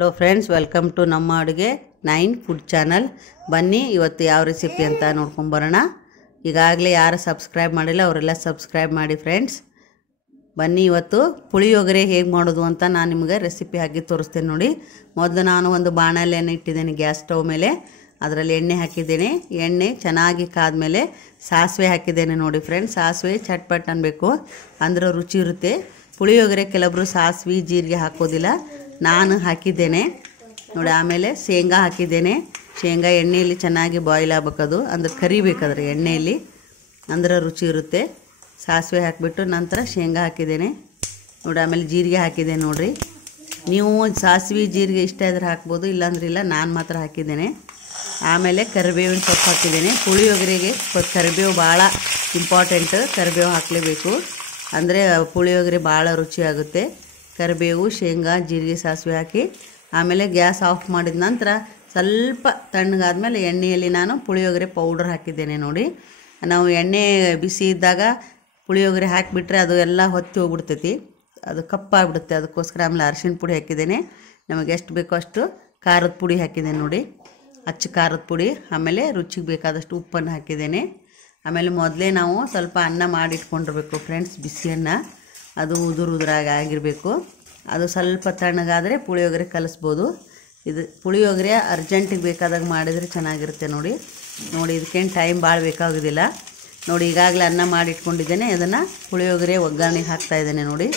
Hello friends, welcome to ನಮ್ಮ ಅಡುಗೆ 9 food channel. ಬನ್ನಿ ಇವತ್ತು ಯಾವ ರೆಸಿಪಿ ಅಂತ ನೋಡ್ಕೊಂಬರೋಣ. ಈಗಾಗಲೇ ಯಾರು ಸಬ್ಸ್ಕ್ರೈಬ್ ಮಾಡಿಲ್ಲ ಅವರೆಲ್ಲ ಸಬ್ಸ್ಕ್ರೈಬ್ ಮಾಡಿ ಫ್ರೆಂಡ್ಸ್. ಬನ್ನಿ ಇವತ್ತು ಪುಳಿಯೋಗರೆ ಹೇಗೆ ಮಾಡೋದು ಅಂತ ನಾನು ನಿಮಗೆ ರೆಸಿಪಿ ಹಾಕಿ ತೋರಿಸ್ತೇನೆ ನೋಡಿ. ಮೊದಲು ನಾನು ಒಂದು ಬಾಣಲೆಯನ್ನು ಇಟ್ಟಿದ್ದೇನೆ ಗ್ಯಾಸ್ ಸ್ಟವ್ ಮೇಲೆ. ಅದರಲ್ಲಿ ಎಣ್ಣೆ ಹಾಕಿದ್ದೇನೆ. ಎಣ್ಣೆ ಚೆನ್ನಾಗಿ ಕಾದ್ಮೇಲೆ ಸಾಸಿವೆ ಹಾಕಿದ್ದೇನೆ ನೋಡಿ ಫ್ರೆಂಡ್ಸ್. ಸಾಸಿವೆ ಚಟ್ಪಟ್ ಅನ್ನಬೇಕು, ಅಂದ್ರೆ ರುಚಿ ಇರುತ್ತೆ. ಪುಳಿಯೋಗರೆ ಕೆಲವೊಬ್ಬರು ಸಾಸಿವೆ ಜೀರಿಗೆ ಹಾಕೋದಿಲ್ಲ, ನಾನು ಹಾಕಿದ್ದೇನೆ ನೋಡಿ. ಆಮೇಲೆ ಶೇಂಗಾ ಹಾಕಿದ್ದೇನೆ. ಶೇಂಗಾ ಎಣ್ಣೆಯಲ್ಲಿ ಚೆನ್ನಾಗಿ ಬಾಯ್ಲ್ ಆಗಬೇಕದು, ಅಂದ್ರೆ ಕರಿಬೇಕಾದ್ರೆ ಎಣ್ಣೆಯಲ್ಲಿ, ಅಂದ್ರೆ ರುಚಿ ಇರುತ್ತೆ. ಸಾಸಿವೆ ಹಾಕಿಬಿಟ್ಟು ನಂತರ ಶೇಂಗಾ ಹಾಕಿದ್ದೇನೆ ನೋಡಿ. ಆಮೇಲೆ ಜೀರಿಗೆ ಹಾಕಿದ್ದೇನೆ ನೋಡಿರಿ. ನೀವು ಸಾಸಿವೆ ಜೀರಿಗೆ ಇಷ್ಟ ಇದ್ರೆ ಹಾಕ್ಬೋದು, ಇಲ್ಲಾಂದ್ರೆ ಇಲ್ಲ. ನಾನು ಮಾತ್ರ ಹಾಕಿದ್ದೇನೆ. ಆಮೇಲೆ ಕರಿಬೇವಿನ ಸೊಪ್ಪು ಹಾಕಿದ್ದೇನೆ. ಪುಳಿಯೋಗರೆಗೆ ಕರಿಬೇವು ಭಾಳ ಇಂಪಾರ್ಟೆಂಟ್. ಕರಿಬೇವು ಹಾಕಲೇಬೇಕು, ಅಂದರೆ ಪುಳಿಯೋಗರೆ ಭಾಳ ರುಚಿಯಾಗುತ್ತೆ. ಕರಿಬೇವು, ಶೇಂಗಾ, ಜೀರಿಗೆ, ಸಾಸಿವೆ ಹಾಕಿ ಆಮೇಲೆ ಗ್ಯಾಸ್ ಆಫ್ ಮಾಡಿದ ನಂತರ ಸ್ವಲ್ಪ ತಣ್ಣಗಾದ್ಮೇಲೆ ಎಣ್ಣೆಯಲ್ಲಿ ನಾನು ಪುಳಿಯೋಗರೆ ಪೌಡರ್ ಹಾಕಿದ್ದೇನೆ ನೋಡಿ. ನಾವು ಎಣ್ಣೆ ಬಿಸಿ ಇದ್ದಾಗ ಪುಳಿಯೋಗರೆ ಹಾಕಿಬಿಟ್ರೆ ಅದು ಎಲ್ಲ ಹೊತ್ತಿ ಹೋಗ್ಬಿಡ್ತೈತಿ, ಅದು ಕಪ್ಪಾಗ್ಬಿಡುತ್ತೆ. ಅದಕ್ಕೋಸ್ಕರ ಆಮೇಲೆ ಅರಿಶಿಣ ಪುಡಿ ಹಾಕಿದ್ದೇನೆ. ನಮಗೆ ಎಷ್ಟು ಬೇಕೋ ಅಷ್ಟು ಖಾರದ ಪುಡಿ ಹಾಕಿದ್ದೇನೆ ನೋಡಿ, ಅಚ್ಚ ಖಾರದ ಪುಡಿ. ಆಮೇಲೆ ರುಚಿಗೆ ಬೇಕಾದಷ್ಟು ಉಪ್ಪನ್ನು ಹಾಕಿದ್ದೇನೆ. ಆಮೇಲೆ ಮೊದಲೇ ನಾವು ಸ್ವಲ್ಪ ಅನ್ನ ಮಾಡಿಟ್ಕೊಂಡಿರ್ಬೇಕು ಫ್ರೆಂಡ್ಸ್, ಬಿಸಿ ಅನ್ನ. ಅದು ಉದುರಾಗಿ ಆಗಿರಬೇಕು. ಅದು ಸ್ವಲ್ಪ ತಣ್ಣಗಾದರೆ ಪುಳಿಯೋಗರೆ ಕಲಿಸ್ಬೋದು. ಇದು ಪುಳಿಯೋಗರೆ ಅರ್ಜೆಂಟಿಗೆ ಬೇಕಾದಾಗ ಮಾಡಿದರೆ ಚೆನ್ನಾಗಿರುತ್ತೆ ನೋಡಿ. ಇದಕ್ಕೇನು ಟೈಮ್ ಭಾಳ ಬೇಕಾಗೋದಿಲ್ಲ ನೋಡಿ. ಈಗಾಗಲೇ ಅನ್ನ ಮಾಡಿಟ್ಕೊಂಡಿದ್ದೇನೆ, ಅದನ್ನು ಪುಳಿಯೋಗರೆ ಒಗ್ಗರಣೆಗೆ ಹಾಕ್ತಾಯಿದ್ದೇನೆ ನೋಡಿ.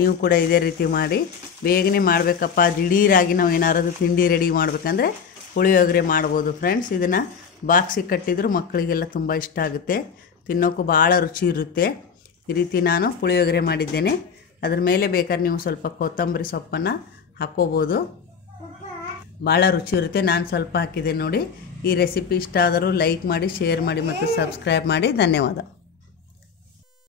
ನೀವು ಕೂಡ ಇದೇ ರೀತಿ ಮಾಡಿ. ಬೇಗನೆ ಮಾಡಬೇಕಪ್ಪ, ದಿಢೀರಾಗಿ ನಾವು ಏನಾದರೂ ತಿಂಡಿ ರೆಡಿ ಮಾಡಬೇಕಂದ್ರೆ ಪುಳಿಯೋಗರೆ ಮಾಡ್ಬೋದು ಫ್ರೆಂಡ್ಸ್. ಇದನ್ನು ಬಾಕ್ಸಿಗೆ ಕಟ್ಟಿದ್ರು ಮಕ್ಕಳಿಗೆಲ್ಲ ತುಂಬ ಇಷ್ಟ ಆಗುತ್ತೆ, ತಿನ್ನೋಕ್ಕೂ ಭಾಳ ರುಚಿ ಇರುತ್ತೆ. ಈ ರೀತಿ ನಾನು ಪುಳಿಯೋಗರೆ ಮಾಡಿದ್ದೇನೆ. ಅದ್ರ ಮೇಲೆ ಬೇಕಾದ್ರೆ ನೀವು ಸ್ವಲ್ಪ ಕೊತ್ತಂಬರಿ ಸೊಪ್ಪನ್ನು ಹಾಕ್ಕೋಬೋದು, ಭಾಳ ರುಚಿ ಇರುತ್ತೆ. ನಾನು ಸ್ವಲ್ಪ ಹಾಕಿದ್ದೆ ನೋಡಿ. ಈ ರೆಸಿಪಿ ಇಷ್ಟ ಆದರೂ ಲೈಕ್ ಮಾಡಿ, ಶೇರ್ ಮಾಡಿ ಮತ್ತು ಸಬ್ಸ್ಕ್ರೈಬ್ ಮಾಡಿ. ಧನ್ಯವಾದ.